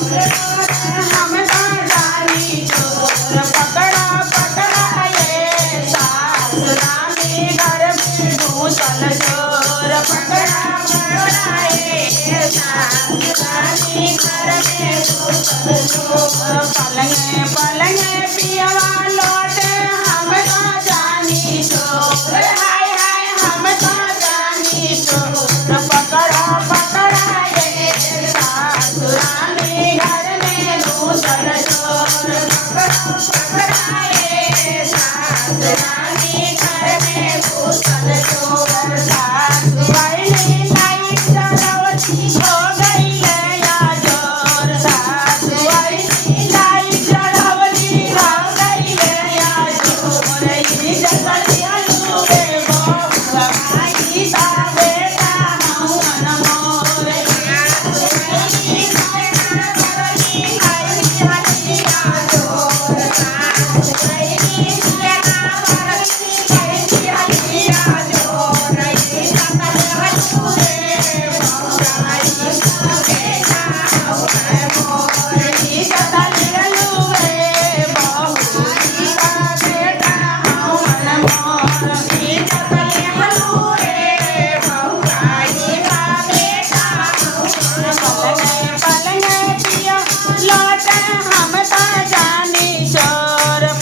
हम तो जानी चोर पकड़ा पकड़ा ये सास रानी घर में घुसल चोर पकड़ा पकड़ा ये सास रानी घर में घुसल चोर पलंगे पलंगे पियवा लौटे हम तो जानी चोर हाय हाय हम तो जानी चोर पकड़ा पकड़ा ये सास रानी घर में घुसल चोर पकड़ा पकड़ा ये सास रानी घर में घुसल चोर सास वाली लाइट जलवती हो गई है या जोर सास वाली लाइट जलवती हो गई है या जोर ये जगली अलूरे बहु भाई सा बेटा हम मोर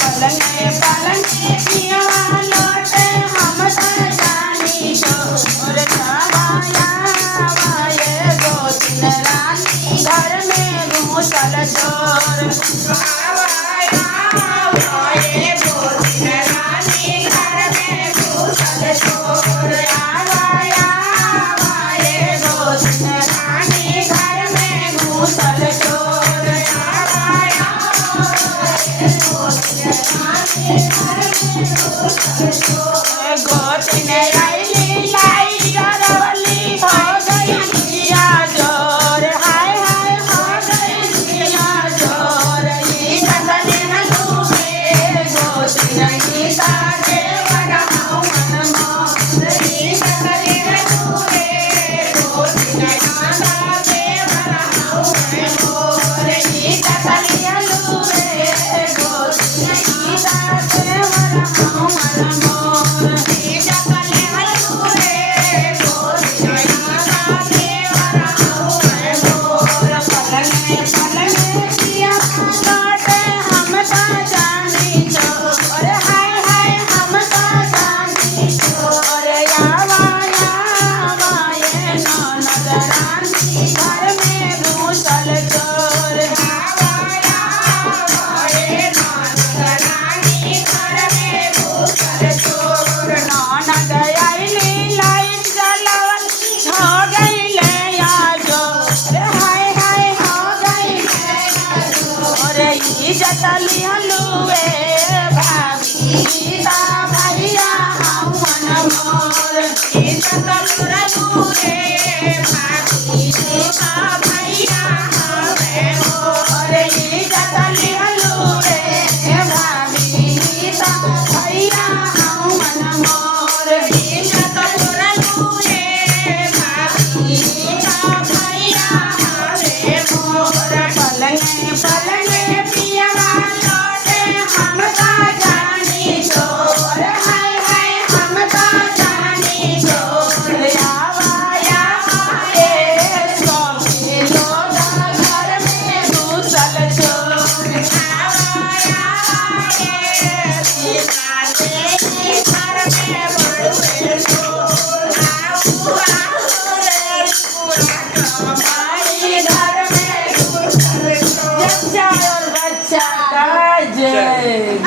घर में घुसल चोर आवाया आवाए गोतिन रानी घर में घुसल चोर आवाया आवाए गोतिन रानी घर में घुसल चोर आवाया आवाए गोतिन रानी घर में घुसल चोर गोतिन आईली लाई जरवली हो गई या जोर हाय हाय हो गई या जोर ये जगली हलूरे गोतिन गीता देवर हवन मोर ये जगली हलूरे गोतिन गीता देवर हवन मोर ये जगली हलूरे गोतिन गीता देवर हवन मोर ये जगली हलूरे गोतिन गीता देवर हवन मोर पलंगे पलंगे पिया लौटे हम तो जानी चोर हाय हाय हम तो जानी चोर आवा आवा ये ननद रानी घर में घुसल चोर आवा आवा ये ननद रानी घर में घुसल चोर ननद आईली लाइट जलवल हो गई ले या जोर हाय हाय हो गई ले या जोर ई जतली हलुए भाभी गीता भैया हवन मोर ई जतल रलुए भाभी गीता भैया हवन मोर ई जतली हलुए भाभी गीता भैया हवन मोर ई जतल रलुए भाभी गीता भैया हवन मोर पलंगे पलंगे पियवा लौटे हम तो जानी चोर हाय हाय हम तो जानी चोर आवा आवा ये स्वामी लोग घर में घुसल चोर आवा आवा ये सीता देवी घर में बड़ुए चोर आऊ आऊ रे पूरा कमाई घर में घुसल चोर जच्चा और बच्चा का जय